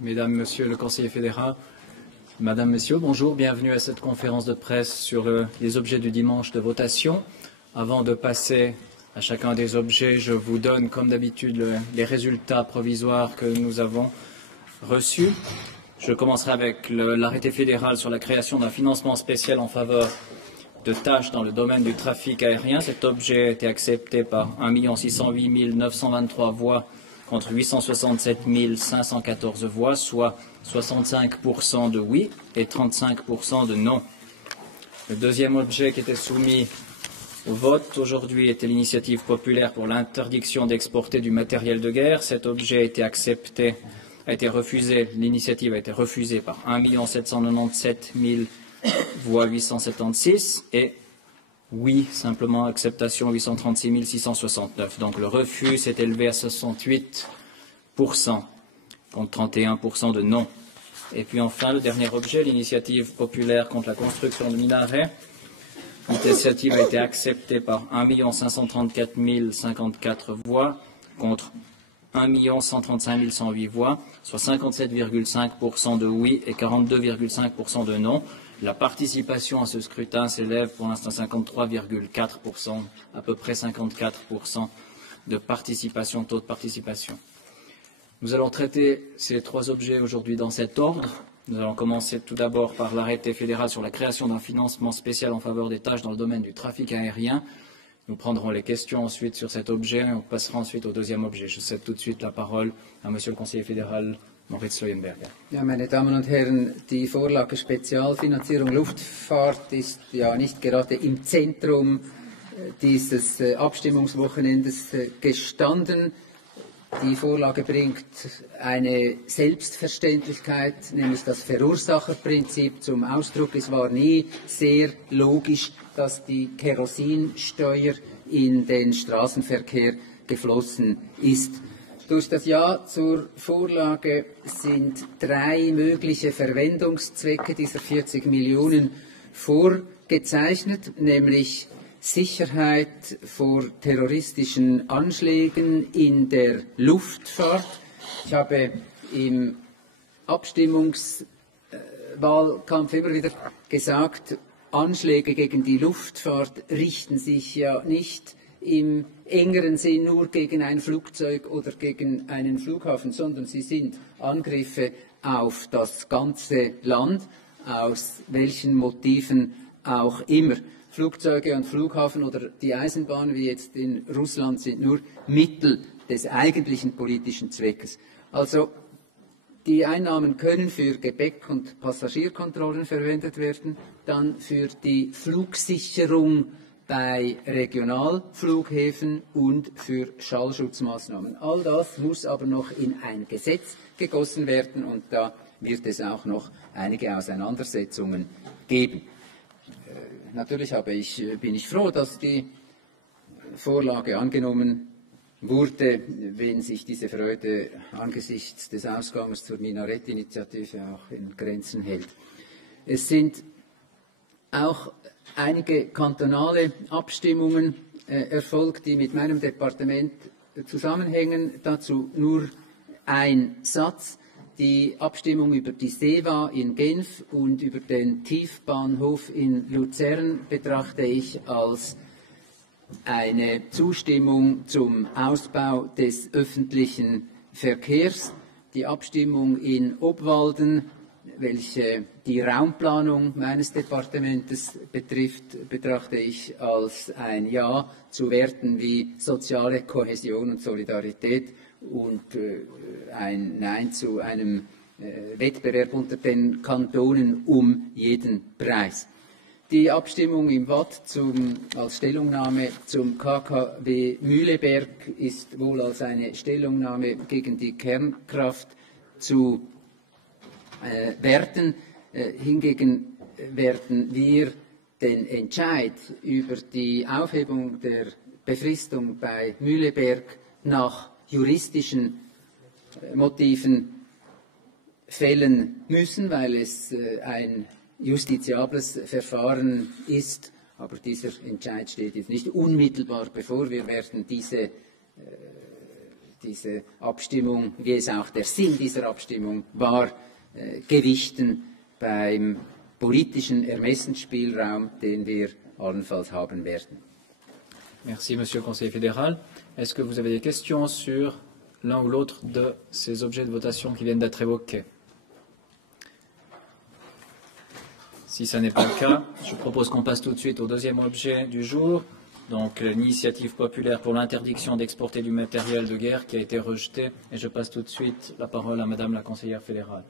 Mesdames, Monsieur le conseiller fédéral, Madame, Messieurs, bonjour, bienvenue à cette conférence de presse sur les objets du dimanche de votation. Avant de passer à chacun des objets, je vous donne, comme d'habitude, les résultats provisoires que nous avons reçus. Je commencerai avec l'arrêté fédéral sur la création d'un financement spécial en faveur de tâches dans le domaine du trafic aérien. Cet objet a été accepté par 1 608 923 voix contre 867 514 voix, soit 65% de oui et 35% de non. Le deuxième objet qui était soumis au vote aujourd'hui était l'initiative populaire pour l'interdiction d'exporter du matériel de guerre. Cet objet a été accepté, l'initiative a été refusée par 1 797 000 voix 876 et oui, simplement acceptation 836 669. Donc le refus s'est élevé à 68% contre 31% de non. Et puis enfin, le dernier objet, l'initiative populaire contre la construction de minarets. L'initiative a été acceptée par 1 534 054 voix contre 1 135 108 voix, soit 57,5% de oui et 42,5% de non. La participation à ce scrutin s'élève pour l'instant à 53,4%, à peu près 54% de participation, taux de participation. Nous allons traiter ces trois objets aujourd'hui dans cet ordre. Nous allons commencer tout d'abord par l'arrêté fédéral sur la création d'un financement spécial en faveur des tâches dans le domaine du trafic aérien. Nous prendrons les questions ensuite sur cet objet et on passera ensuite au deuxième objet. Je cède tout de suite la parole à Monsieur le conseiller fédéral Moritz Leuenberger. Ja, meine Damen und Herren, die Vorlage Spezialfinanzierung Luftfahrt ist ja nicht gerade im Zentrum dieses Abstimmungswochenendes gestanden. Die Vorlage bringt eine Selbstverständlichkeit, nämlich das Verursacherprinzip zum Ausdruck. Es war nie sehr logisch, dass die Kerosinsteuer in den Straßenverkehr geflossen ist. Durch das Ja zur Vorlage sind 3 mögliche Verwendungszwecke dieser 40 Millionen vorgezeichnet, nämlich Sicherheit vor terroristischen Anschlägen in der Luftfahrt. Ich habe im Abstimmungswahlkampf immer wieder gesagt, Anschläge gegen die Luftfahrt richten sich ja nicht im engeren Sinn nur gegen ein Flugzeug oder gegen einen Flughafen, sondern sie sind Angriffe auf das ganze Land, aus welchen Motiven auch immer. Flugzeuge und Flughafen oder die Eisenbahn, wie jetzt in Russland, sind nur Mittel des eigentlichen politischen Zweckes. Also die Einnahmen können für Gepäck- und Passagierkontrollen verwendet werden, dann für die Flugsicherung bei Regionalflughäfen und für Schallschutzmaßnahmen. All das muss aber noch in ein Gesetz gegossen werden und da wird es auch noch einige Auseinandersetzungen geben. Natürlich bin ich froh, dass die Vorlage angenommen wurde, wenn sich diese Freude angesichts des Ausgangs zur Minarett-Initiative auch in Grenzen hält. Es sind auch einige kantonale Abstimmungen erfolgt, die mit meinem Departement zusammenhängen. Dazu nur ein Satz. Die Abstimmung über die SEVA in Genf und über den Tiefbahnhof in Luzern betrachte ich als eine Zustimmung zum Ausbau des öffentlichen Verkehrs. Die Abstimmung in Obwalden, welche die Raumplanung meines Departements betrifft, betrachte ich als ein Ja zu Werten wie soziale Kohäsion und Solidarität und ein Nein zu einem Wettbewerb unter den Kantonen um jeden Preis. Die Abstimmung im Watt als Stellungnahme zum KKW Mühleberg ist wohl als eine Stellungnahme gegen die Kernkraft zu werten. Hingegen werden wir den Entscheid über die Aufhebung der Befristung bei Mühleberg nach juristischen Motiven fällen müssen, weil es ein justiziables Verfahren ist. Aber dieser Entscheid steht jetzt nicht unmittelbar bevor. Wir werden diese Abstimmung, wie es auch der Sinn dieser Abstimmung war, gewichten beim politischen Ermessensspielraum, den wir allenfalls haben werden. Merci, Monsieur le Conseiller fédéral. Est-ce que vous avez des questions sur l'un ou l'autre de ces objets de votation qui viennent d'être évoqués? Si ce n'est pas le cas, je propose qu'on passe tout de suite au deuxième objet du jour, donc l'initiative populaire pour l'interdiction d'exporter du matériel de guerre qui a été rejetée. Et je passe tout de suite la parole à Madame la Conseillère fédérale.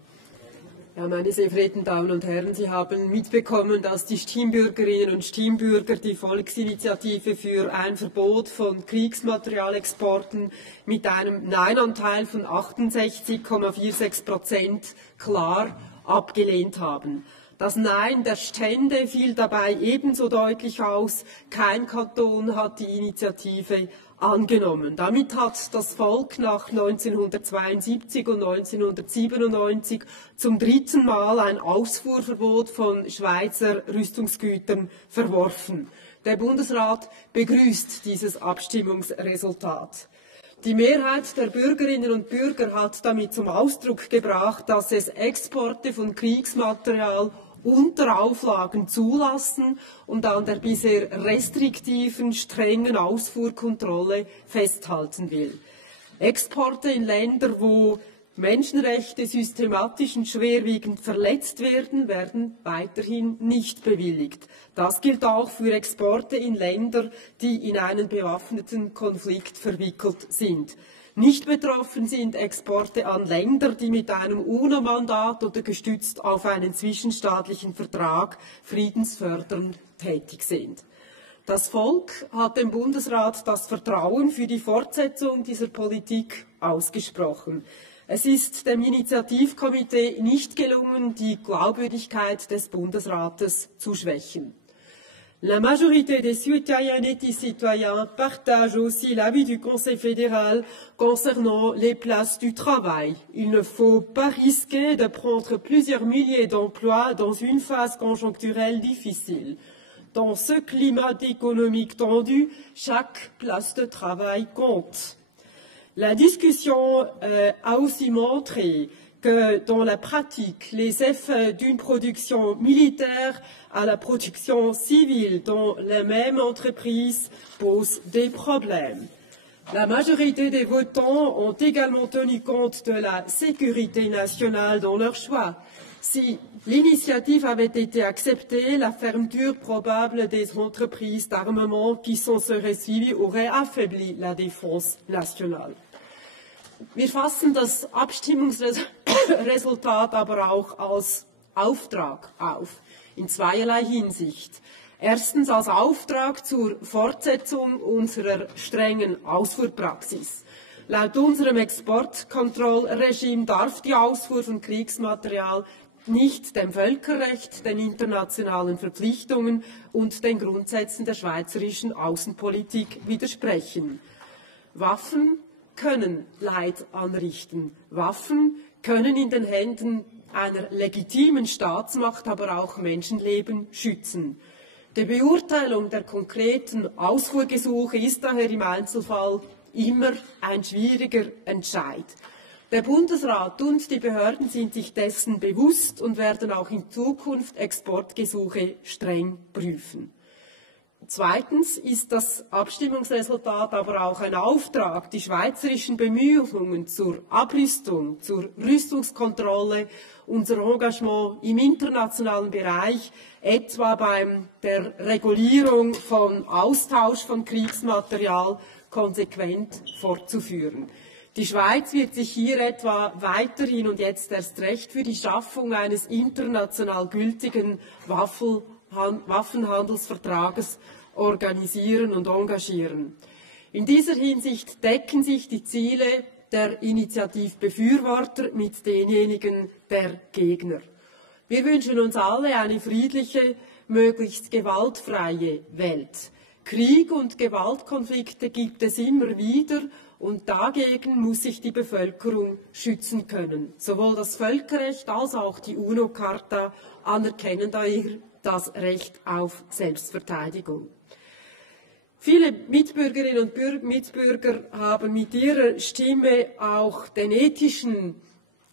Ja, meine sehr verehrten Damen und Herren, Sie haben mitbekommen, dass die Stimmbürgerinnen und Stimmbürger die Volksinitiative für ein Verbot von Kriegsmaterialexporten mit einem Nein-Anteil von 68,46% klar abgelehnt haben. Das Nein der Stände fiel dabei ebenso deutlich aus. Kein Kanton hat die Initiative angenommen. Damit hat das Volk nach 1972 und 1997 zum dritten Mal ein Ausfuhrverbot von Schweizer Rüstungsgütern verworfen. Der Bundesrat begrüßt dieses Abstimmungsresultat. Die Mehrheit der Bürgerinnen und Bürger hat damit zum Ausdruck gebracht, dass es Exporte von Kriegsmaterial unter Auflagen zulassen und an der bisher restriktiven, strengen Ausfuhrkontrolle festhalten will. Exporte in Länder, wo Menschenrechte systematisch und schwerwiegend verletzt werden, werden weiterhin nicht bewilligt. Das gilt auch für Exporte in Länder, die in einen bewaffneten Konflikt verwickelt sind. Nicht betroffen sind Exporte an Länder, die mit einem UNO-Mandat oder gestützt auf einen zwischenstaatlichen Vertrag friedensfördernd tätig sind. Das Volk hat dem Bundesrat das Vertrauen für die Fortsetzung dieser Politik ausgesprochen. Es ist dem Initiativkomitee nicht gelungen, die Glaubwürdigkeit des Bundesrates zu schwächen. La majorité des citoyennes et des citoyens partagent aussi l'avis du Conseil fédéral concernant les places du travail. Il ne faut pas risquer de prendre plusieurs milliers d'emplois dans une phase conjoncturelle difficile. Dans ce climat économique tendu, chaque place de travail compte. La discussion a aussi montré que dans la pratique, les effets d'une production militaire à la production civile dans la même entreprise posent des problèmes. La majorité des votants ont également tenu compte de la sécurité nationale dans leur choix. Si l'initiative avait été acceptée, la fermeture probable des entreprises d'armement qui s'en seraient suivies aurait affaibli la défense nationale. Wir fassen das Abstimmungsresultat aber auch als Auftrag auf, in zweierlei Hinsicht. Erstens als Auftrag zur Fortsetzung unserer strengen Ausfuhrpraxis. Laut unserem Exportkontrollregime darf die Ausfuhr von Kriegsmaterial nicht dem Völkerrecht, den internationalen Verpflichtungen und den Grundsätzen der schweizerischen Außenpolitik widersprechen. Waffen können Leid anrichten. Waffen können in den Händen einer legitimen Staatsmacht aber auch Menschenleben schützen. Die Beurteilung der konkreten Ausfuhrgesuche ist daher im Einzelfall immer ein schwieriger Entscheid. Der Bundesrat und die Behörden sind sich dessen bewusst und werden auch in Zukunft Exportgesuche streng prüfen. Zweitens ist das Abstimmungsresultat aber auch ein Auftrag, die schweizerischen Bemühungen zur Abrüstung, zur Rüstungskontrolle, unser Engagement im internationalen Bereich, etwa bei der Regulierung von Austausch von Kriegsmaterial, konsequent fortzuführen. Die Schweiz wird sich hier etwa weiterhin und jetzt erst recht für die Schaffung eines international gültigen Waffenhandelsvertrages organisieren und engagieren. In dieser Hinsicht decken sich die Ziele der Initiativbefürworter mit denjenigen der Gegner. Wir wünschen uns alle eine friedliche, möglichst gewaltfreie Welt. Krieg und Gewaltkonflikte gibt es immer wieder und dagegen muss sich die Bevölkerung schützen können. Sowohl das Völkerrecht als auch die UNO-Charta anerkennen daher das Recht auf Selbstverteidigung. Viele Mitbürgerinnen und Mitbürger haben mit ihrer Stimme auch den ethischen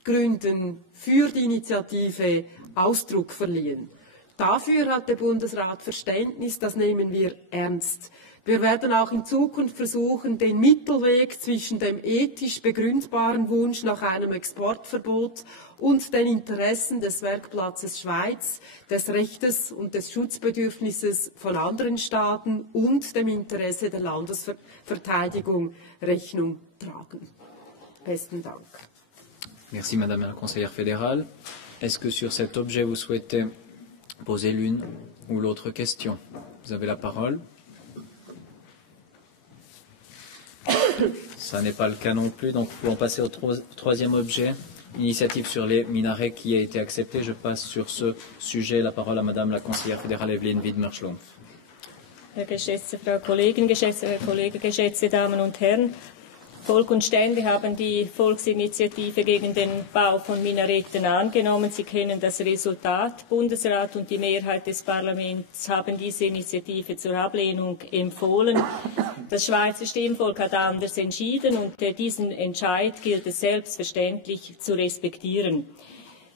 Gründen für die Initiative Ausdruck verliehen. Dafür hat der Bundesrat Verständnis, das nehmen wir ernst. Wir werden auch in Zukunft versuchen, den Mittelweg zwischen dem ethisch begründbaren Wunsch nach einem Exportverbot und den Interessen des Werkplatzes Schweiz, des Rechtes und des Schutzbedürfnisses von anderen Staaten und dem Interesse der Landesverteidigung Rechnung tragen. Besten Dank. Merci Madame la conseillère fédérale. Est-ce que sur cet objet vous souhaitez poser l'une ou l'autre question? Vous avez la parole. Ça n'est pas le cas non plus, donc nous pouvons passer au troisième objet, initiative sur les minarets qui a été acceptée. Je passe sur ce sujet la parole à Madame la conseillère fédérale Evelyn Widmer-Schlumpf. Geschätzte Frau Kollegin, geschätzte Herr Kollege, geschätzte Damen und Herren, Volk und Stände haben die Volksinitiative gegen den Bau von Minaretten angenommen. Sie kennen das Resultat. Bundesrat und die Mehrheit des Parlaments haben diese Initiative zur Ablehnung empfohlen. Das Schweizer Stimmvolk hat anders entschieden und diesen Entscheid gilt es selbstverständlich zu respektieren.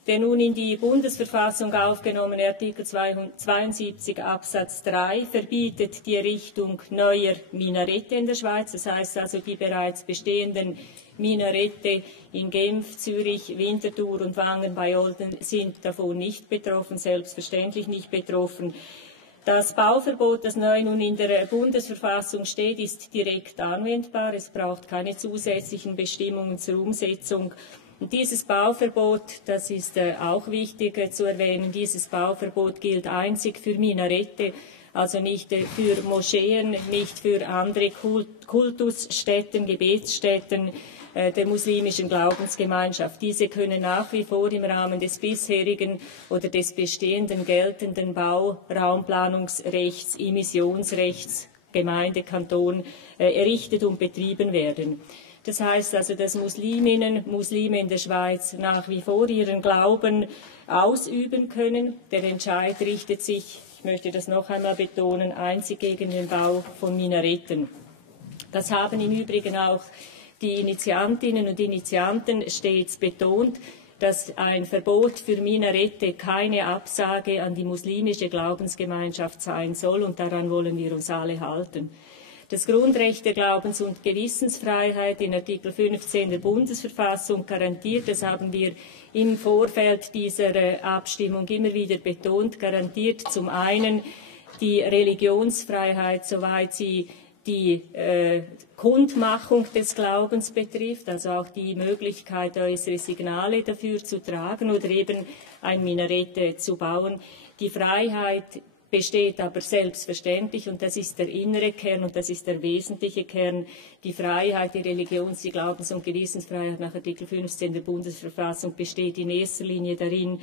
Der nun in die Bundesverfassung aufgenommene Artikel 72 Absatz 3 verbietet die Errichtung neuer Minarette in der Schweiz. Das heißt also, die bereits bestehenden Minarette in Genf, Zürich, Winterthur und Wangen bei Olten sind davon nicht betroffen, selbstverständlich nicht betroffen. Das Bauverbot, das neu nun in der Bundesverfassung steht, ist direkt anwendbar. Es braucht keine zusätzlichen Bestimmungen zur Umsetzung. Und dieses Bauverbot, das ist auch wichtig zu erwähnen, dieses Bauverbot gilt einzig für Minarette, also nicht für Moscheen, nicht für andere Kultusstätten, Gebetsstätten der muslimischen Glaubensgemeinschaft. Diese können nach wie vor im Rahmen des bisherigen oder des bestehenden geltenden Bauraumplanungsrechts, Immissionsrechts, Gemeinde, Kanton errichtet und betrieben werden. Das heißt also, dass Muslime in der Schweiz nach wie vor ihren Glauben ausüben können. Der Entscheid richtet sich, ich möchte das noch einmal betonen, einzig gegen den Bau von Minaretten. Das haben im Übrigen auch die Initiantinnen und Initianten stets betont, dass ein Verbot für Minarette keine Absage an die muslimische Glaubensgemeinschaft sein soll, und daran wollen wir uns alle halten. Das Grundrecht der Glaubens- und Gewissensfreiheit in Artikel 15 der Bundesverfassung garantiert, das haben wir im Vorfeld dieser Abstimmung immer wieder betont, garantiert zum einen die Religionsfreiheit, soweit sie die Kundmachung des Glaubens betrifft, also auch die Möglichkeit, äußere Signale dafür zu tragen oder eben ein Minarett zu bauen. Die Freiheit besteht aber selbstverständlich, und das ist der innere Kern und das ist der wesentliche Kern, die Freiheit, die Religions-, die Glaubens- und Gewissensfreiheit nach Artikel 15 der Bundesverfassung besteht in erster Linie darin,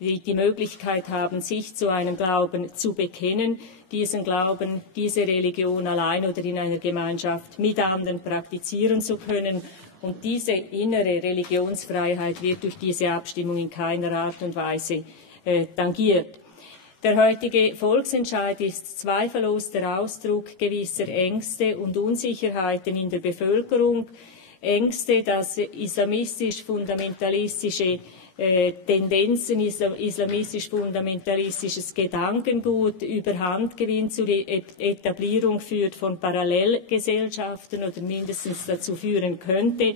die Möglichkeit haben, sich zu einem Glauben zu bekennen, diesen Glauben, diese Religion allein oder in einer Gemeinschaft mit anderen praktizieren zu können. Und diese innere Religionsfreiheit wird durch diese Abstimmung in keiner Art und Weise tangiert. Der heutige Volksentscheid ist zweifellos der Ausdruck gewisser Ängste und Unsicherheiten in der Bevölkerung. Ängste, dass islamistisch-fundamentalistische Tendenzen, islamistisch-fundamentalistisches Gedankengut überhand gewinnt, zur Etablierung führt von Parallelgesellschaften oder mindestens dazu führen könnte.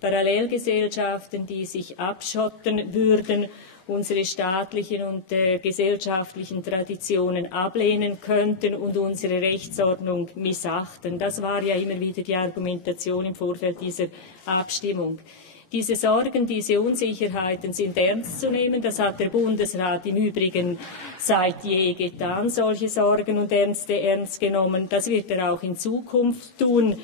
Parallelgesellschaften, die sich abschotten würden, unsere staatlichen und gesellschaftlichen Traditionen ablehnen könnten und unsere Rechtsordnung missachten. Das war ja immer wieder die Argumentation im Vorfeld dieser Abstimmung. Diese Sorgen, diese Unsicherheiten sind ernst zu nehmen. Das hat der Bundesrat im Übrigen seit je getan, solche Sorgen und Ängste ernst genommen. Das wird er auch in Zukunft tun.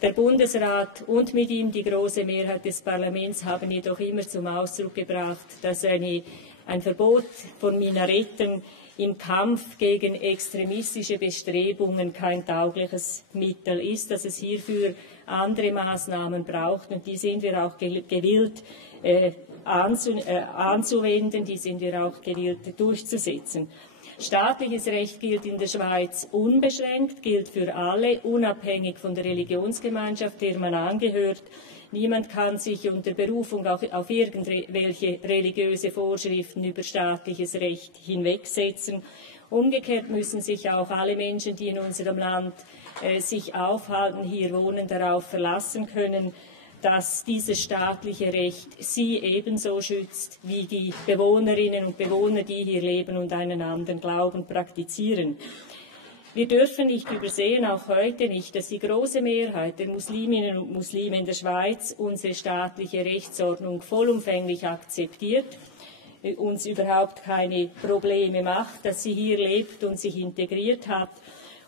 Der Bundesrat und mit ihm die große Mehrheit des Parlaments haben jedoch immer zum Ausdruck gebracht, dass eine ein Verbot von Minaretten im Kampf gegen extremistische Bestrebungen kein taugliches Mittel ist, dass es hierfür andere Maßnahmen braucht, und die sind wir auch gewillt anzuwenden, die sind wir auch gewillt durchzusetzen. Staatliches Recht gilt in der Schweiz unbeschränkt, gilt für alle, unabhängig von der Religionsgemeinschaft, der man angehört. Niemand kann sich unter Berufung auf irgendwelche religiöse Vorschriften über staatliches Recht hinwegsetzen. Umgekehrt müssen sich auch alle Menschen, die in unserem Land sich aufhalten, hier wohnen, darauf verlassen können, dass dieses staatliche Recht sie ebenso schützt wie die Bewohnerinnen und Bewohner, die hier leben und einen anderen Glauben praktizieren. Wir dürfen nicht übersehen, auch heute nicht, dass die große Mehrheit der Musliminnen und Muslime in der Schweiz unsere staatliche Rechtsordnung vollumfänglich akzeptiert, uns überhaupt keine Probleme macht, dass sie hier lebt und sich integriert hat.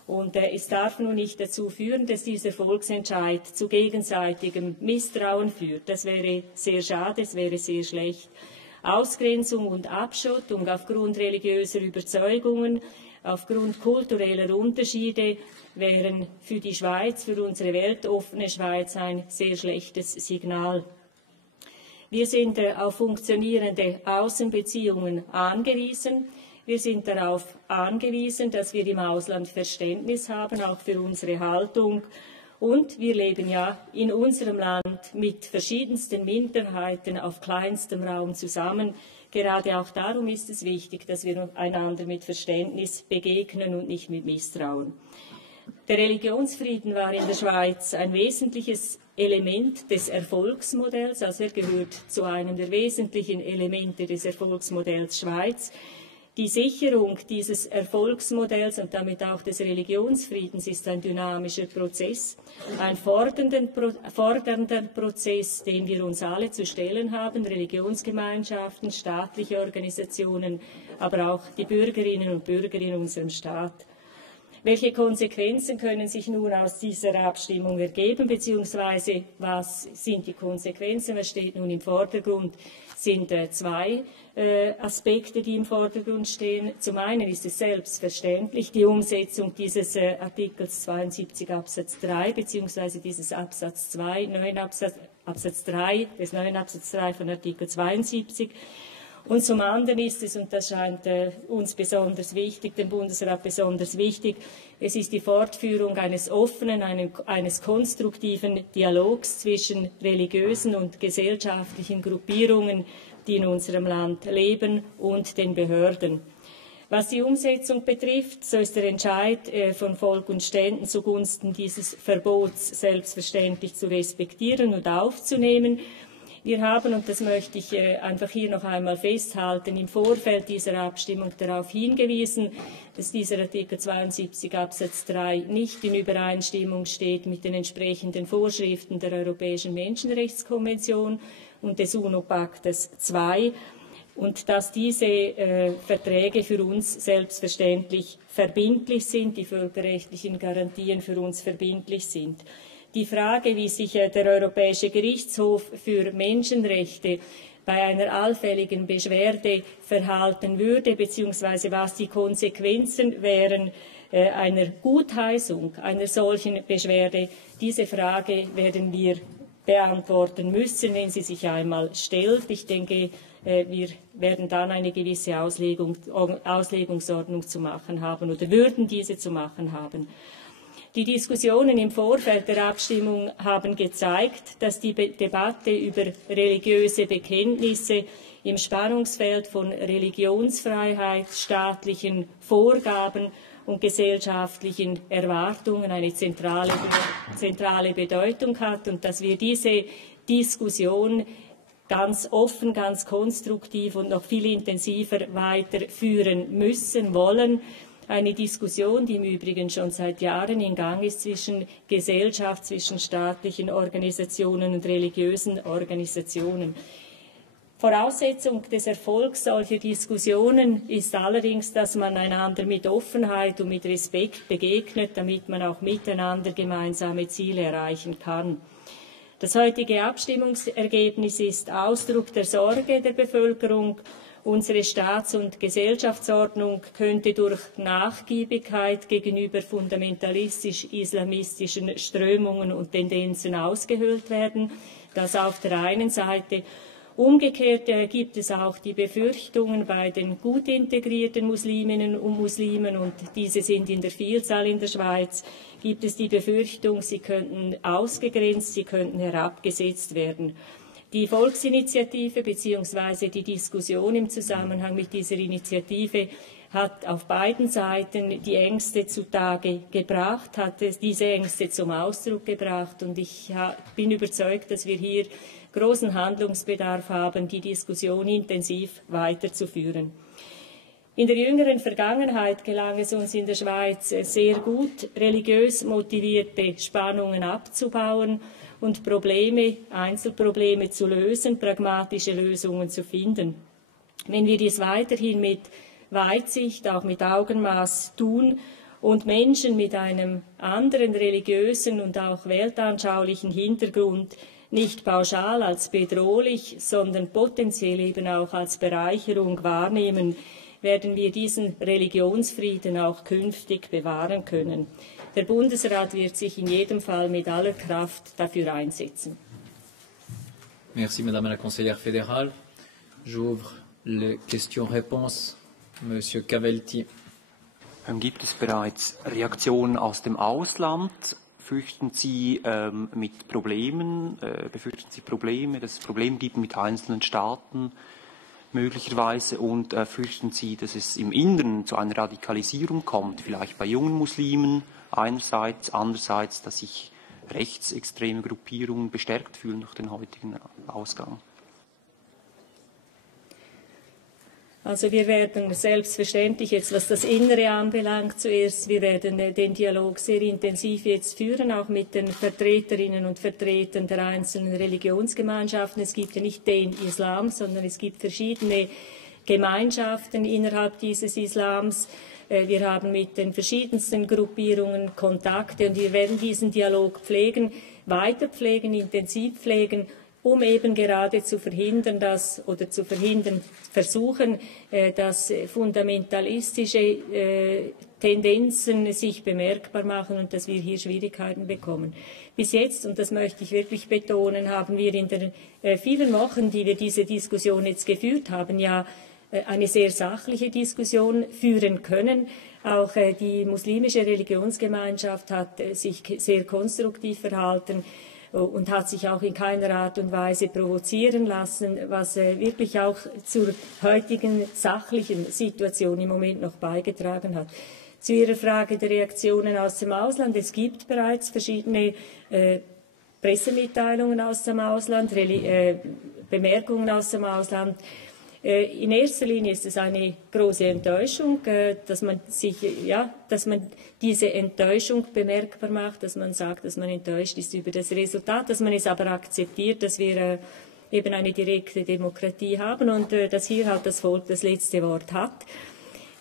Und es darf nun nicht dazu führen, dass dieser Volksentscheid zu gegenseitigem Misstrauen führt. Das wäre sehr schade, es wäre sehr schlecht. Ausgrenzung und Abschottung aufgrund religiöser Überzeugungen, aufgrund kultureller Unterschiede wären für die Schweiz, für unsere weltoffene Schweiz, ein sehr schlechtes Signal. Wir sind auf funktionierende Außenbeziehungen angewiesen. Wir sind darauf angewiesen, dass wir im Ausland Verständnis haben, auch für unsere Haltung. Und wir leben ja in unserem Land mit verschiedensten Minderheiten auf kleinstem Raum zusammen. Gerade auch darum ist es wichtig, dass wir einander mit Verständnis begegnen und nicht mit Misstrauen. Der Religionsfrieden war in der Schweiz ein wesentliches Element des Erfolgsmodells, also er gehört zu einem der wesentlichen Elemente des Erfolgsmodells Schweiz. Die Sicherung dieses Erfolgsmodells und damit auch des Religionsfriedens ist ein dynamischer Prozess, ein fordernder Prozess, den wir uns alle zu stellen haben, Religionsgemeinschaften, staatliche Organisationen, aber auch die Bürgerinnen und Bürger in unserem Staat. Welche Konsequenzen können sich nun aus dieser Abstimmung ergeben, beziehungsweise was sind die Konsequenzen, was steht nun im Vordergrund? Sind zwei Aspekte, die im Vordergrund stehen. Zum einen ist es selbstverständlich die Umsetzung dieses Artikels 72 Absatz 3 beziehungsweise dieses Absatz 2, Absatz 3 des neuen Absatz 3 von Artikel 72. Und zum anderen ist es, und das scheint uns besonders wichtig, dem Bundesrat besonders wichtig, es ist die Fortführung eines offenen, eines konstruktiven Dialogs zwischen religiösen und gesellschaftlichen Gruppierungen, die in unserem Land leben, und den Behörden. Was die Umsetzung betrifft, so ist der Entscheid von Volk und Ständen zugunsten dieses Verbots selbstverständlich zu respektieren und aufzunehmen. Wir haben, und das möchte ich einfach hier noch einmal festhalten, im Vorfeld dieser Abstimmung darauf hingewiesen, dass dieser Artikel 72 Absatz 3 nicht in Übereinstimmung steht mit den entsprechenden Vorschriften der Europäischen Menschenrechtskonvention und des UNO-Paktes II und dass diese Verträge für uns selbstverständlich verbindlich sind, die völkerrechtlichen Garantien für uns verbindlich sind. Die Frage, wie sich der Europäische Gerichtshof für Menschenrechte bei einer allfälligen Beschwerde verhalten würde, beziehungsweise was die Konsequenzen wären einer Gutheißung einer solchen Beschwerde, diese Frage werden wir beantworten müssen, wenn sie sich einmal stellt. Ich denke, wir werden dann eine gewisse Auslegungsordnung zu machen haben oder würden diese zu machen haben. Die Diskussionen im Vorfeld der Abstimmung haben gezeigt, dass die Debatte über religiöse Bekenntnisse im Spannungsfeld von Religionsfreiheit, staatlichen Vorgaben und gesellschaftlichen Erwartungen eine zentrale Bedeutung hat und dass wir diese Diskussion ganz offen, ganz konstruktiv und noch viel intensiver weiterführen müssen, wollen. Eine Diskussion, die im Übrigen schon seit Jahren in Gang ist zwischen Gesellschaft, zwischen staatlichen Organisationen und religiösen Organisationen. Voraussetzung des Erfolgs solcher Diskussionen ist allerdings, dass man einander mit Offenheit und mit Respekt begegnet, damit man auch miteinander gemeinsame Ziele erreichen kann. Das heutige Abstimmungsergebnis ist Ausdruck der Sorge der Bevölkerung Unsere Staats- und Gesellschaftsordnung könnte durch Nachgiebigkeit gegenüber fundamentalistisch-islamistischen Strömungen und Tendenzen ausgehöhlt werden. Das auf der einen Seite. Umgekehrt gibt es auch die Befürchtungen bei den gut integrierten Musliminnen und Muslimen, und diese sind in der Vielzahl in der Schweiz, gibt es die Befürchtung, sie könnten ausgegrenzt, sie könnten herabgesetzt werden. Die Volksinitiative bzw. die Diskussion im Zusammenhang mit dieser Initiative hat auf beiden Seiten die Ängste zutage gebracht, hat diese Ängste zum Ausdruck gebracht, und ich bin überzeugt, dass wir hier großen Handlungsbedarf haben, die Diskussion intensiv weiterzuführen. In der jüngeren Vergangenheit gelang es uns in der Schweiz sehr gut, religiös motivierte Spannungen abzubauen und Einzelprobleme zu lösen, pragmatische Lösungen zu finden. Wenn wir dies weiterhin mit Weitsicht, auch mit Augenmaß tun und Menschen mit einem anderen religiösen und auch weltanschaulichen Hintergrund nicht pauschal als bedrohlich, sondern potenziell eben auch als Bereicherung wahrnehmen, werden wir diesen Religionsfrieden auch künftig bewahren können. Der Bundesrat wird sich in jedem Fall mit aller Kraft dafür einsetzen. Merci, Madame la Conseillère fédérale. J'ouvre les questions-réponses. Monsieur Cavelti. Gibt es bereits Reaktionen aus dem Ausland? Befürchten Sie Probleme, dass es Probleme gibt mit einzelnen Staaten möglicherweise, und fürchten Sie, dass es im Inneren zu einer Radikalisierung kommt, vielleicht bei jungen Muslimen einerseits, andererseits, dass sich rechtsextreme Gruppierungen bestärkt fühlen durch den heutigen Ausgang? Also wir werden selbstverständlich jetzt, was das Innere anbelangt, wir werden den Dialog sehr intensiv jetzt führen, auch mit den Vertreterinnen und Vertretern der einzelnen Religionsgemeinschaften. Es gibt ja nicht den Islam, sondern es gibt verschiedene Gemeinschaften innerhalb dieses Islams. Wir haben mit den verschiedensten Gruppierungen Kontakte, und wir werden diesen Dialog pflegen, weiter pflegen, intensiv pflegen, um eben gerade zu verhindern, versuchen, dass fundamentalistische Tendenzen sich bemerkbar machen und dass wir hier Schwierigkeiten bekommen. Bis jetzt, und das möchte ich wirklich betonen, haben wir in den vielen Wochen, die wir diese Diskussion jetzt geführt haben, ja eine sehr sachliche Diskussion führen können. Auch die muslimische Religionsgemeinschaft hat sich sehr konstruktiv verhalten und hat sich auch in keiner Art und Weise provozieren lassen, was wirklich auch zur heutigen sachlichen Situation im Moment noch beigetragen hat. Zu Ihrer Frage der Reaktionen aus dem Ausland. Es gibt bereits verschiedene Pressemitteilungen aus dem Ausland, Bemerkungen aus dem Ausland. In erster Linie ist es eine große Enttäuschung, dass man diese Enttäuschung bemerkbar macht, dass man sagt, dass man enttäuscht ist über das Resultat, dass man es aber akzeptiert, dass wir eben eine direkte Demokratie haben und dass hier halt das Volk das letzte Wort hat.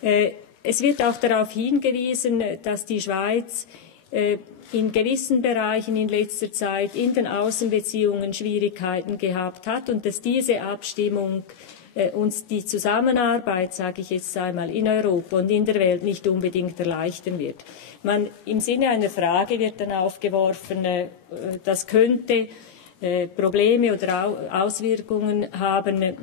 Es wird auch darauf hingewiesen, dass die Schweiz in gewissen Bereichen in letzter Zeit in den Außenbeziehungen Schwierigkeiten gehabt hat und dass diese Abstimmung uns die Zusammenarbeit, sage ich jetzt einmal, in Europa und in der Welt nicht unbedingt erleichtern wird. Im Sinne einer Frage wird dann aufgeworfen, das könnte Probleme oder Auswirkungen haben,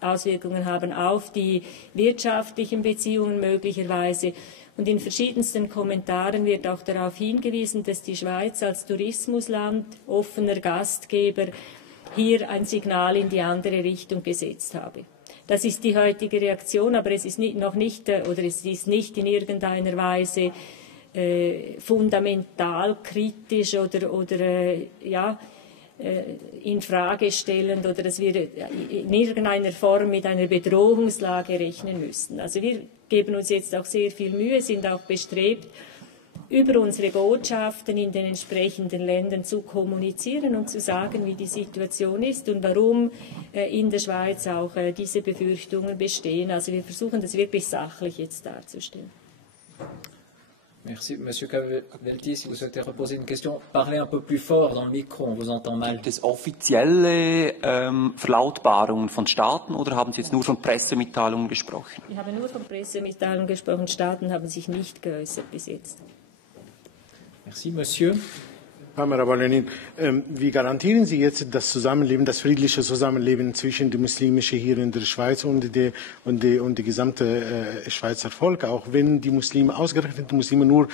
Auswirkungen haben auf die wirtschaftlichen Beziehungen möglicherweise. Und in verschiedensten Kommentaren wird auch darauf hingewiesen, dass die Schweiz als Tourismusland, offener Gastgeber, hier ein Signal in die andere Richtung gesetzt habe. Das ist die heutige Reaktion, aber es ist nicht in irgendeiner Weise fundamental kritisch oder in Frage stellend oder dass wir in irgendeiner Form mit einer Bedrohungslage rechnen müssten. Also wir geben uns jetzt auch sehr viel Mühe, sind auch bestrebt, über unsere Botschaften in den entsprechenden Ländern zu kommunizieren und zu sagen, wie die Situation ist und warum in der Schweiz auch diese Befürchtungen bestehen. Also wir versuchen das wirklich sachlich jetzt darzustellen. Merci. Monsieur Cavelti, si vous souhaitez reposer une question, parlez un peu plus fort dans le Mikro, on vous entend mal. Gibt es offizielle Verlautbarungen von Staaten oder haben Sie jetzt nur von Pressemitteilungen gesprochen? Wir haben nur von Pressemitteilungen gesprochen. Staaten haben sich nicht geäußert bis jetzt. Merci, Monsieur. Herr Marabolenin, wie garantieren Sie jetzt das Zusammenleben, das friedliche Zusammenleben zwischen den Muslimischen hier in der Schweiz und die gesamte Schweizer Volk, auch wenn die Muslime, ausgerechnet die Muslime, nur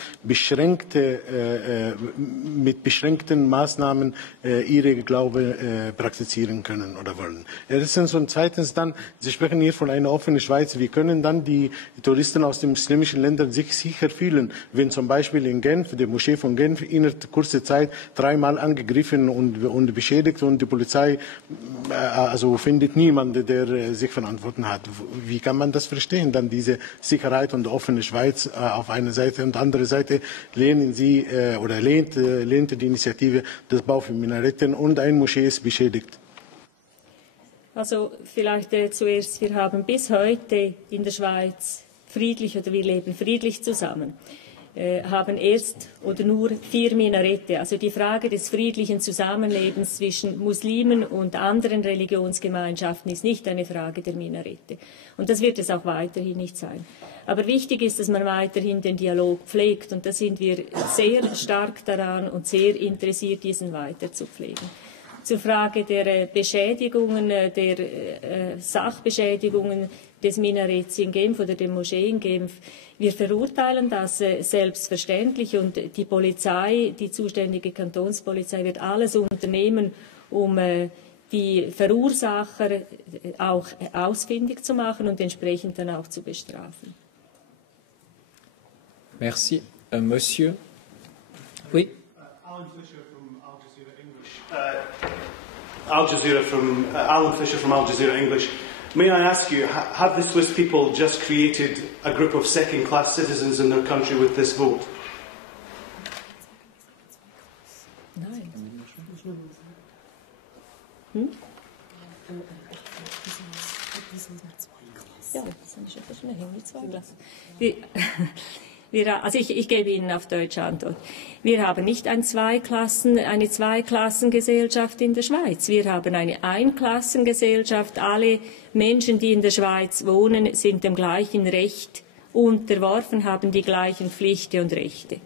mit beschränkten Maßnahmen ihre Glaube praktizieren können oder wollen? Erstens und zweitens dann, Sie sprechen hier von einer offenen Schweiz. Wie können dann die Touristen aus den muslimischen Ländern sich sicher fühlen, wenn zum Beispiel in Genf, der Moschee von Genf, innerhalb kurzer Zeit 3-mal angegriffen und beschädigt und die Polizei also findet niemanden, der sich verantworten hat. Wie kann man das verstehen, dann diese Sicherheit und offene Schweiz auf einer Seite und andere Seite lehnt die Initiative des Bau von Minaretten und ein Moschee ist beschädigt? Also vielleicht zuerst, wir haben bis heute in der Schweiz friedlich oder wir leben friedlich zusammen. Haben erst oder nur 4 Minarette. Also die Frage des friedlichen Zusammenlebens zwischen Muslimen und anderen Religionsgemeinschaften ist nicht eine Frage der Minarette. Und das wird es auch weiterhin nicht sein. Aber wichtig ist, dass man weiterhin den Dialog pflegt. Und da sind wir sehr stark daran und sehr interessiert, diesen weiter zu pflegen. Zur Frage der Beschädigungen, der Sachbeschädigungen des Minaretts in Genf oder der Moschee in Genf. Wir verurteilen das selbstverständlich und die Polizei, die zuständige Kantonspolizei, wird alles unternehmen, um die Verursacher auch ausfindig zu machen und entsprechend dann auch zu bestrafen. Merci. Monsieur. Oui. Alan Fisher from Al Jazeera English. May I ask you, have the Swiss people just created a group of second-class citizens in their country with this vote? Nein. Ja, das ist schon eine Zweiklasse. Also ich gebe Ihnen auf Deutsch Antwort. Wir haben nicht eine Zweiklassengesellschaft in der Schweiz. Wir haben eine Einklassengesellschaft. Alle Menschen, die in der Schweiz wohnen, sind dem gleichen Recht unterworfen, haben die gleichen Pflichten und Rechte.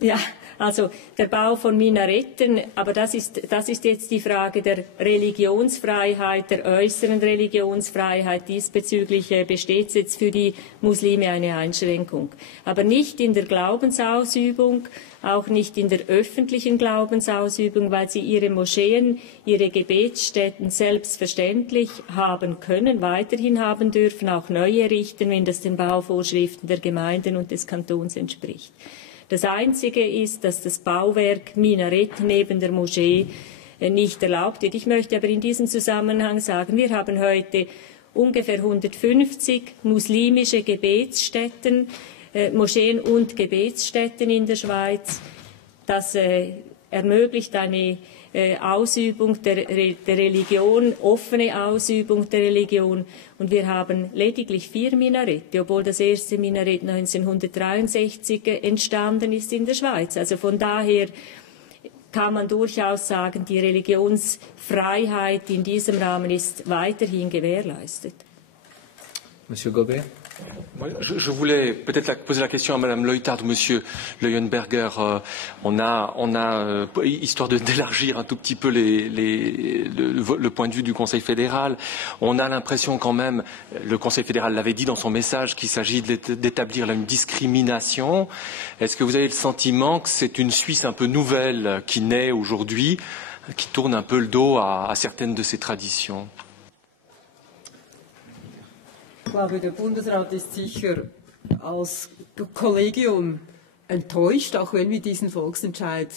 Ja, also der Bau von Minaretten, aber das ist jetzt die Frage der Religionsfreiheit, der äußeren Religionsfreiheit. Diesbezüglich besteht jetzt für die Muslime eine Einschränkung. Aber nicht in der Glaubensausübung, auch nicht in der öffentlichen Glaubensausübung, weil sie ihre Moscheen, ihre Gebetsstätten selbstverständlich haben können, weiterhin haben dürfen, auch neu errichten, wenn das den Bauvorschriften der Gemeinden und des Kantons entspricht. Das Einzige ist, dass das Bauwerk Minarett neben der Moschee nicht erlaubt wird. Ich möchte aber in diesem Zusammenhang sagen, wir haben heute ungefähr 150 muslimische Gebetsstätten, Moscheen und Gebetsstätten in der Schweiz. Das ermöglicht eine Ausübung der Religion, offene Ausübung der Religion. Und wir haben lediglich 4 Minarette, obwohl das erste Minarett 1963 entstanden ist in der Schweiz. Also von daher kann man durchaus sagen, die Religionsfreiheit in diesem Rahmen ist weiterhin gewährleistet. Monsieur Gobet. Je voulais peut-être poser la question à Madame Leuthard ou Monsieur Leuenberger. Histoire d'élargir un tout petit peu le point de vue du Conseil fédéral, on a l'impression quand même, le Conseil fédéral l'avait dit dans son message, qu'il s'agit d'établir une discrimination. Est-ce que vous avez le sentiment que c'est une Suisse un peu nouvelle qui naît aujourd'hui, qui tourne un peu le dos à certaines de ses traditions? Ich glaube, der Bundesrat ist sicher als Kollegium enttäuscht, auch wenn wir diesen Volksentscheid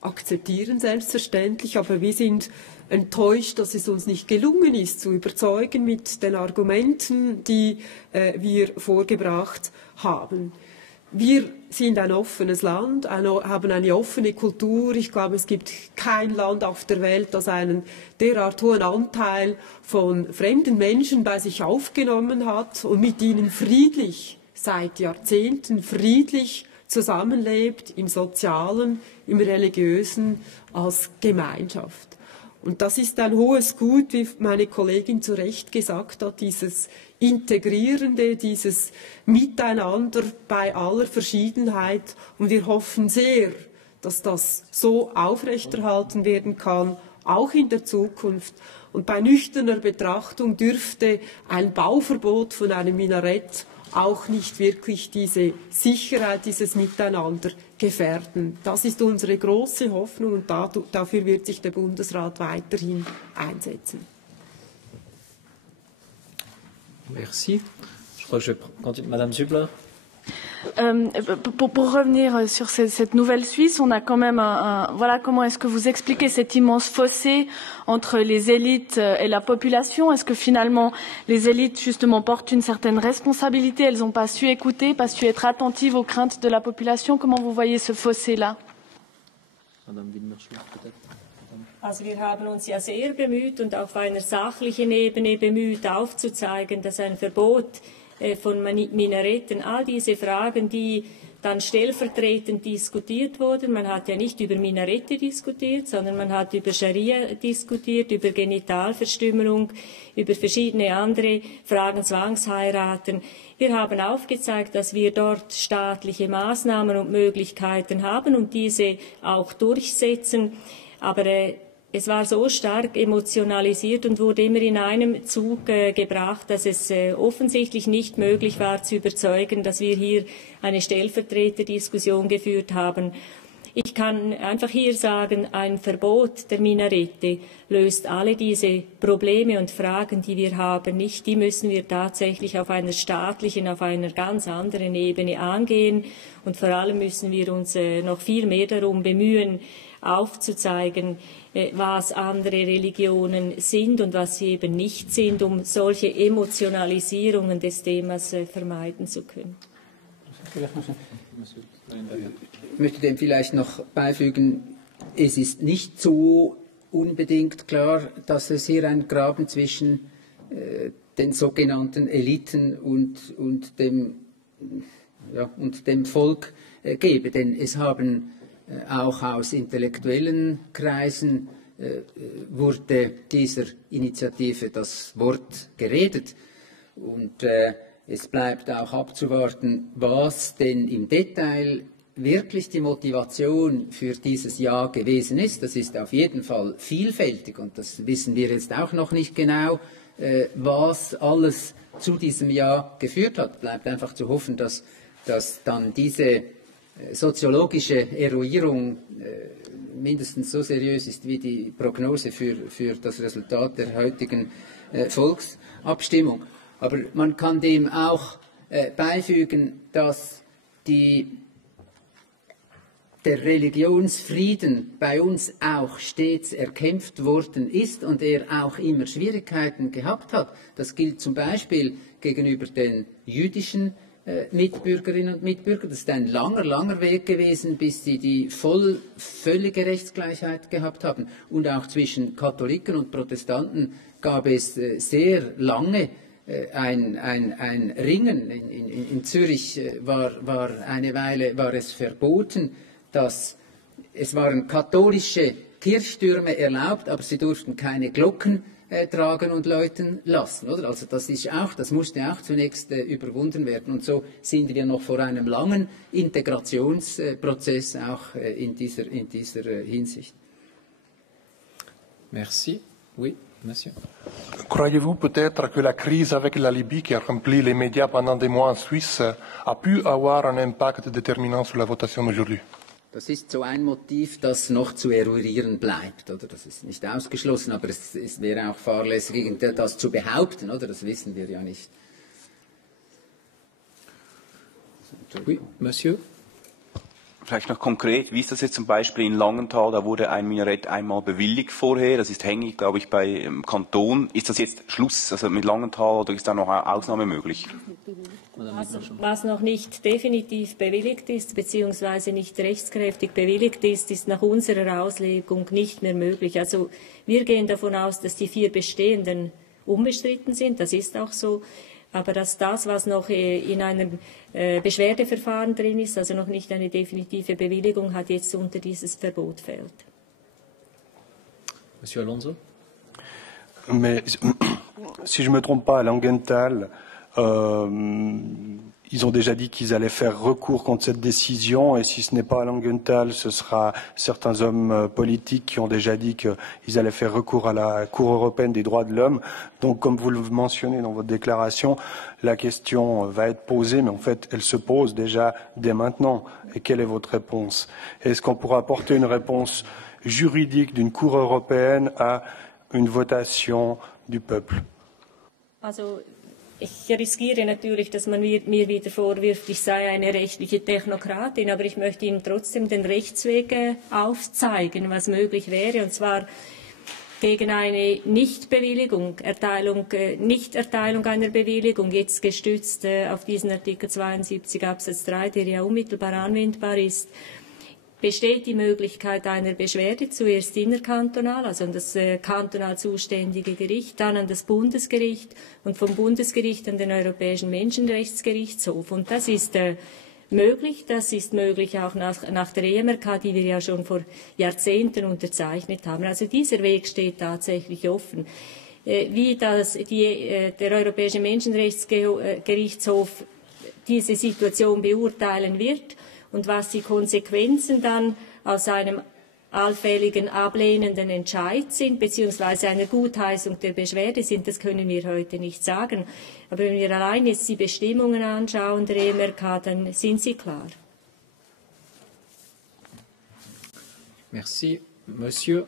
akzeptieren, selbstverständlich. Aber wir sind enttäuscht, dass es uns nicht gelungen ist, zu überzeugen mit den Argumenten, die wir vorgebracht haben. wir sind ein offenes Land, haben eine offene Kultur. Ich glaube, es gibt kein Land auf der Welt, das einen derart hohen Anteil von fremden Menschen bei sich aufgenommen hat und mit ihnen friedlich, seit Jahrzehnten friedlich zusammenlebt, im Sozialen, im Religiösen, als Gemeinschaft. Und das ist ein hohes Gut, wie meine Kollegin zu Recht gesagt hat, dieses Integrierende, dieses Miteinander bei aller Verschiedenheit. Und wir hoffen sehr, dass das so aufrechterhalten werden kann, auch in der Zukunft. Und bei nüchterner Betrachtung dürfte ein Bauverbot von einem Minarett auch nicht wirklich diese Sicherheit, dieses Miteinander gefährden. Das ist unsere große Hoffnung und dafür wird sich der Bundesrat weiterhin einsetzen. Merci. Je crois que je vais continuer. Madame Zübler. Pour revenir sur cette nouvelle Suisse, on a quand même voilà, comment est-ce que vous expliquez cet immense fossé entre les élites et la population? Est-ce que finalement les élites justement portent une certaine responsabilité? Elles n'ont pas su écouter, pas su être attentives aux craintes de la population? Comment vous voyez ce fossé-là? Madame Wilmer-Schulz, peut-être. Also wir haben uns ja sehr bemüht und auf einer sachlichen Ebene bemüht, aufzuzeigen, dass ein Verbot von Minaretten, all diese Fragen, die dann stellvertretend diskutiert wurden. Man hat ja nicht über Minarette diskutiert, sondern man hat über Scharia diskutiert, über Genitalverstümmelung, über verschiedene andere Fragen, Zwangsheiraten. Wir haben aufgezeigt, dass wir dort staatliche Maßnahmen und Möglichkeiten haben und diese auch durchsetzen. Aber es war so stark emotionalisiert und wurde immer in einem Zug gebracht, dass es offensichtlich nicht möglich war zu überzeugen, dass wir hier eine Stellvertreterdiskussion geführt haben. Ich kann einfach hier sagen, ein Verbot der Minarette löst alle diese Probleme und Fragen, die wir haben, nicht. Die müssen wir tatsächlich auf einer staatlichen, auf einer ganz anderen Ebene angehen. Und vor allem müssen wir uns noch viel mehr darum bemühen, aufzuzeigen, was andere Religionen sind und was sie eben nicht sind, um solche Emotionalisierungen des Themas vermeiden zu können. Ich möchte dem vielleicht noch beifügen, es ist nicht so unbedingt klar, dass es hier einen Graben zwischen den sogenannten Eliten und dem Volk gebe, denn es haben auch aus intellektuellen Kreisen wurde dieser Initiative das Wort geredet. Und es bleibt auch abzuwarten, was denn im Detail wirklich die Motivation für dieses Ja gewesen ist. Das ist auf jeden Fall vielfältig und das wissen wir jetzt auch noch nicht genau, was alles zu diesem Ja geführt hat. Bleibt einfach zu hoffen, dass dann diese soziologische Eruierung mindestens so seriös ist wie die Prognose für das Resultat der heutigen Volksabstimmung. Aber man kann dem auch beifügen, dass der Religionsfrieden bei uns auch stets erkämpft worden ist und er auch immer Schwierigkeiten gehabt hat. Das gilt zum Beispiel gegenüber den jüdischen Mitbürgerinnen und Mitbürgern. Das ist ein langer Weg gewesen, bis sie die völlige Rechtsgleichheit gehabt haben. Und auch zwischen Katholiken und Protestanten gab es sehr lange ein Ringen. In Zürich war eine Weile es verboten, es waren katholische Kirchtürme erlaubt, aber sie durften keine Glocken tragen und läuten lassen. Oder? Also das musste auch zunächst überwunden werden. Und so sind wir noch vor einem langen Integrationsprozess auch in dieser Hinsicht. Merci. Oui, monsieur. Croyez-vous peut-être que la crise avec la Libye qui a rempli les médias pendant des mois en Suisse a pu avoir un impact déterminant sur la votation d'aujourd'hui? Das ist so ein Motiv, das noch zu eruieren bleibt. Oder? Das ist nicht ausgeschlossen, aber es wäre auch fahrlässig, das zu behaupten. Oder? Das wissen wir ja nicht. Oui, Monsieur. Vielleicht noch konkret, wie ist das jetzt zum Beispiel in Langenthal? Da wurde ein Minarett einmal bewilligt vorher. Das ist hängig, glaube ich, bei Kanton. Ist das jetzt Schluss, also mit Langenthal, oder ist da noch eine Ausnahme möglich? Was noch nicht definitiv bewilligt ist, beziehungsweise nicht rechtskräftig bewilligt ist, ist nach unserer Auslegung nicht mehr möglich. Also wir gehen davon aus, dass die 4 bestehenden unbestritten sind. Das ist auch so. Aber dass das, was noch in einem Beschwerdeverfahren drin ist, also noch nicht eine definitive Bewilligung hat, jetzt unter dieses Verbot fällt. Monsieur Alonso? Mais si je ne me trompe pas, à Langenthal, ils ont déjà dit qu'ils allaient faire recours contre cette décision, et si ce n'est pas à Langenthal, ce sera certains hommes politiques qui ont déjà dit qu'ils allaient faire recours à la Cour européenne des droits de l'homme. Donc, comme vous le mentionnez dans votre déclaration, la question va être posée, mais en fait, elle se pose déjà dès maintenant. Et quelle est votre réponse? Est-ce qu'on pourra apporter une réponse juridique d'une Cour européenne à une votation du peuple? Also, ich riskiere natürlich, dass man mir wieder vorwirft, ich sei eine rechtliche Technokratin, aber ich möchte Ihnen trotzdem den Rechtsweg aufzeigen, was möglich wäre, und zwar gegen eine Nichtbewilligung, Nichterteilung einer Bewilligung, jetzt gestützt auf diesen Artikel 72 Absatz 3, der ja unmittelbar anwendbar ist, besteht die Möglichkeit einer Beschwerde, zuerst innerkantonal, also an das kantonal zuständige Gericht, dann an das Bundesgericht und vom Bundesgericht an den Europäischen Menschenrechtsgerichtshof. Und das ist möglich. Das ist möglich auch nach der EMRK, die wir ja schon vor Jahrzehnten unterzeichnet haben. Also dieser Weg steht tatsächlich offen. Wie der Europäische Menschenrechtsgerichtshof diese Situation beurteilen wird und was die Konsequenzen dann aus einem allfälligen ablehnenden Entscheid sind, beziehungsweise einer Gutheißung der Beschwerde sind, das können wir heute nicht sagen. Aber wenn wir allein jetzt die Bestimmungen anschauen der EMRK, dann sind sie klar. Merci. Monsieur?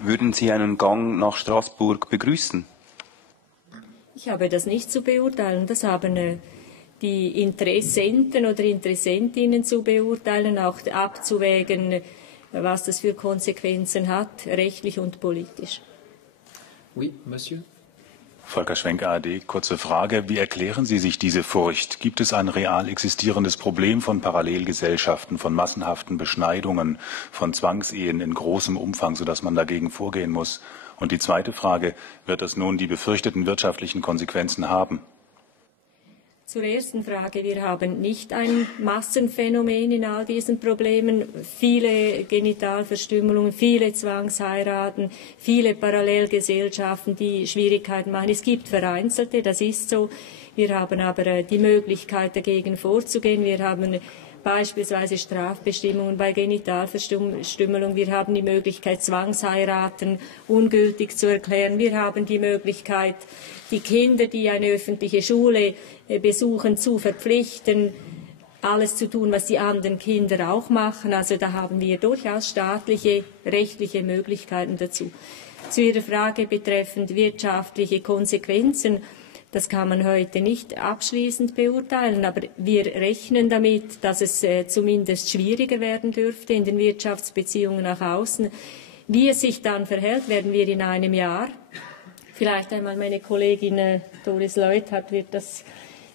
Würden Sie einen Gang nach Straßburg begrüßen? Ich habe das nicht zu beurteilen. Das haben die Interessenten oder Interessentinnen zu beurteilen, auch abzuwägen, was das für Konsequenzen hat, rechtlich und politisch. Oui, Monsieur. Volker Schwenk, ARD. Kurze Frage. Wie erklären Sie sich diese Furcht? Gibt es ein real existierendes Problem von Parallelgesellschaften, von massenhaften Beschneidungen, von Zwangsehen in großem Umfang, sodass man dagegen vorgehen muss? Und die zweite Frage, wird das nun die befürchteten wirtschaftlichen Konsequenzen haben? Zur ersten Frage. Wir haben nicht ein Massenphänomen in all diesen Problemen. Viele Genitalverstümmelungen, viele Zwangsheiraten, viele Parallelgesellschaften, die Schwierigkeiten machen. Es gibt vereinzelte, das ist so. Wir haben aber die Möglichkeit, dagegen vorzugehen. Wir haben beispielsweise Strafbestimmungen bei Genitalverstümmelung. Wir haben die Möglichkeit, Zwangsheiraten ungültig zu erklären. Wir haben die Möglichkeit, die Kinder, die eine öffentliche Schule besuchen, zu verpflichten, alles zu tun, was die anderen Kinder auch machen. Also da haben wir durchaus staatliche, rechtliche Möglichkeiten dazu. Zu Ihrer Frage betreffend wirtschaftliche Konsequenzen, das kann man heute nicht abschließend beurteilen, aber wir rechnen damit, dass es zumindest schwieriger werden dürfte in den Wirtschaftsbeziehungen nach außen. Wie es sich dann verhält, werden wir in einem Jahr, vielleicht einmal meine Kollegin Doris Leuthard wird das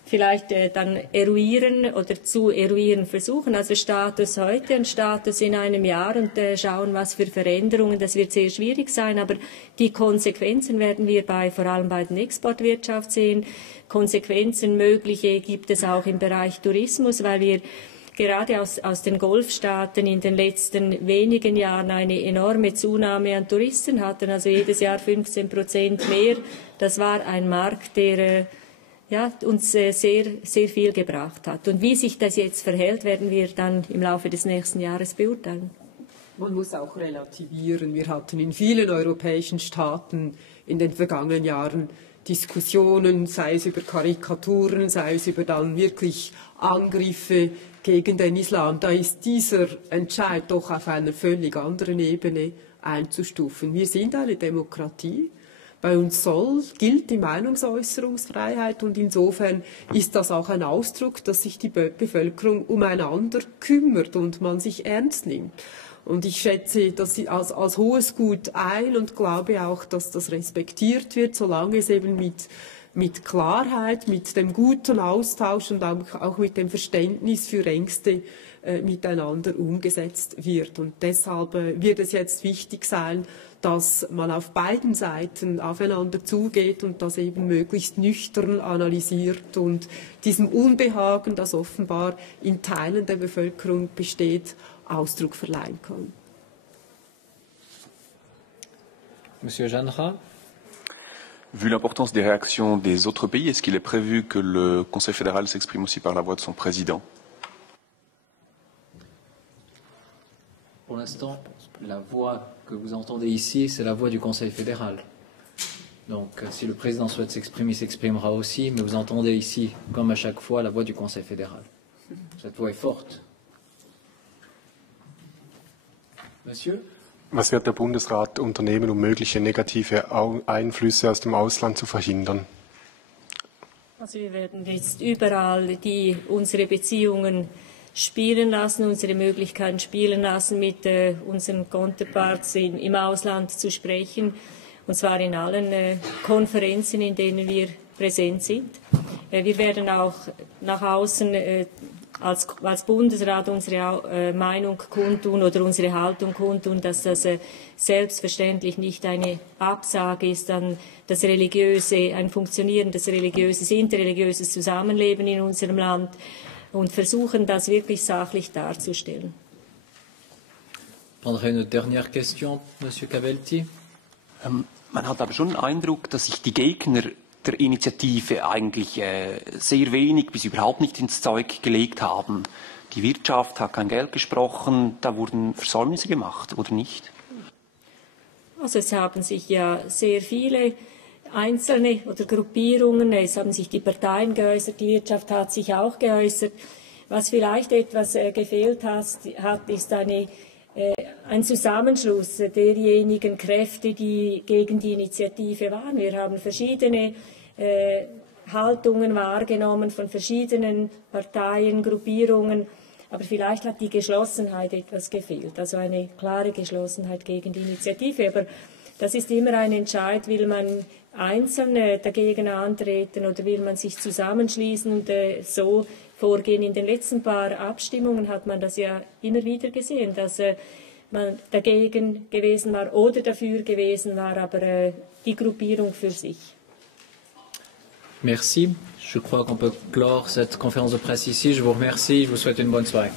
vielleicht dann eruieren oder zu eruieren versuchen. Also Status heute und Status in einem Jahr und schauen, was für Veränderungen. Das wird sehr schwierig sein, aber die Konsequenzen werden wir vor allem bei der Exportwirtschaft sehen. Konsequenzen mögliche gibt es auch im Bereich Tourismus, weil wir gerade aus den Golfstaaten in den letzten wenigen Jahren eine enorme Zunahme an Touristen hatten, also jedes Jahr 15% mehr. Das war ein Markt, der uns sehr, sehr viel gebracht hat. Und wie sich das jetzt verhält, werden wir dann im Laufe des nächsten Jahres beurteilen. Man muss auch relativieren. Wir hatten in vielen europäischen Staaten in den vergangenen Jahren Diskussionen, sei es über Karikaturen, sei es über dann wirklich Angriffe gegen den Islam. Da ist dieser Entscheid doch auf einer völlig anderen Ebene einzustufen. Wir sind eine Demokratie. Bei uns gilt die Meinungsäußerungsfreiheit und insofern ist das auch ein Ausdruck, dass sich die Bevölkerung umeinander kümmert und man sich ernst nimmt. Und ich schätze das als hohes Gut ein und glaube auch, dass das respektiert wird, solange es eben mit mit Klarheit, mit dem guten Austausch und auch mit dem Verständnis für Ängste miteinander umgesetzt wird. Und deshalb wird es jetzt wichtig sein, dass man auf beiden Seiten aufeinander zugeht und das eben möglichst nüchtern analysiert und diesem Unbehagen, das offenbar in Teilen der Bevölkerung besteht, Ausdruck verleihen kann. Monsieur Janra. Vu l'importance des réactions des autres pays, est-ce qu'il est prévu que le Conseil fédéral s'exprime aussi par la voix de son président? Pour l'instant, la voix que vous entendez ici, c'est la voix du Conseil fédéral. Donc, si le président souhaite s'exprimer, il s'exprimera aussi, mais vous entendez ici, comme à chaque fois, la voix du Conseil fédéral. Cette voix est forte. Monsieur? Was wird der Bundesrat unternehmen, um mögliche negative Einflüsse aus dem Ausland zu verhindern? Also wir werden jetzt überall unsere Beziehungen spielen lassen, unsere Möglichkeiten spielen lassen, mit unseren Counterparts im Ausland zu sprechen, und zwar in allen Konferenzen, in denen wir präsent sind. Wir werden auch nach außen als Bundesrat unsere Meinung kundtun oder unsere Haltung kundtun, dass das selbstverständlich nicht eine Absage ist an das ein funktionierendes religiöses, interreligiöses Zusammenleben in unserem Land, und versuchen, das wirklich sachlich darzustellen. Prendrai une dernière question, Monsieur Cavelti. Man hat aber schon den Eindruck, dass sich die Gegner der Initiative eigentlich sehr wenig bis überhaupt nicht ins Zeug gelegt haben. Die Wirtschaft hat kein Geld gesprochen, da wurden Versäumnisse gemacht, oder nicht? Also es haben sich ja sehr viele Einzelne oder Gruppierungen, es haben sich die Parteien geäußert, die Wirtschaft hat sich auch geäußert. Was vielleicht etwas gefehlt hat, ist ein Zusammenschluss derjenigen Kräfte, die gegen die Initiative waren. Wir haben verschiedene Haltungen wahrgenommen von verschiedenen Parteien, Gruppierungen, aber vielleicht hat die Geschlossenheit etwas gefehlt, also eine klare Geschlossenheit gegen die Initiative. Aber das ist immer ein Entscheid, will man einzeln dagegen antreten oder will man sich zusammenschließen und so vorgehen. In den letzten paar Abstimmungen hat man das ja immer wieder gesehen, dass man dagegen gewesen war oder dafür gewesen war, aber die Gruppierung für sich. Merci. Je crois qu'on peut clore cette conférence de presse ici. Je vous remercie. Je vous souhaite une bonne soirée.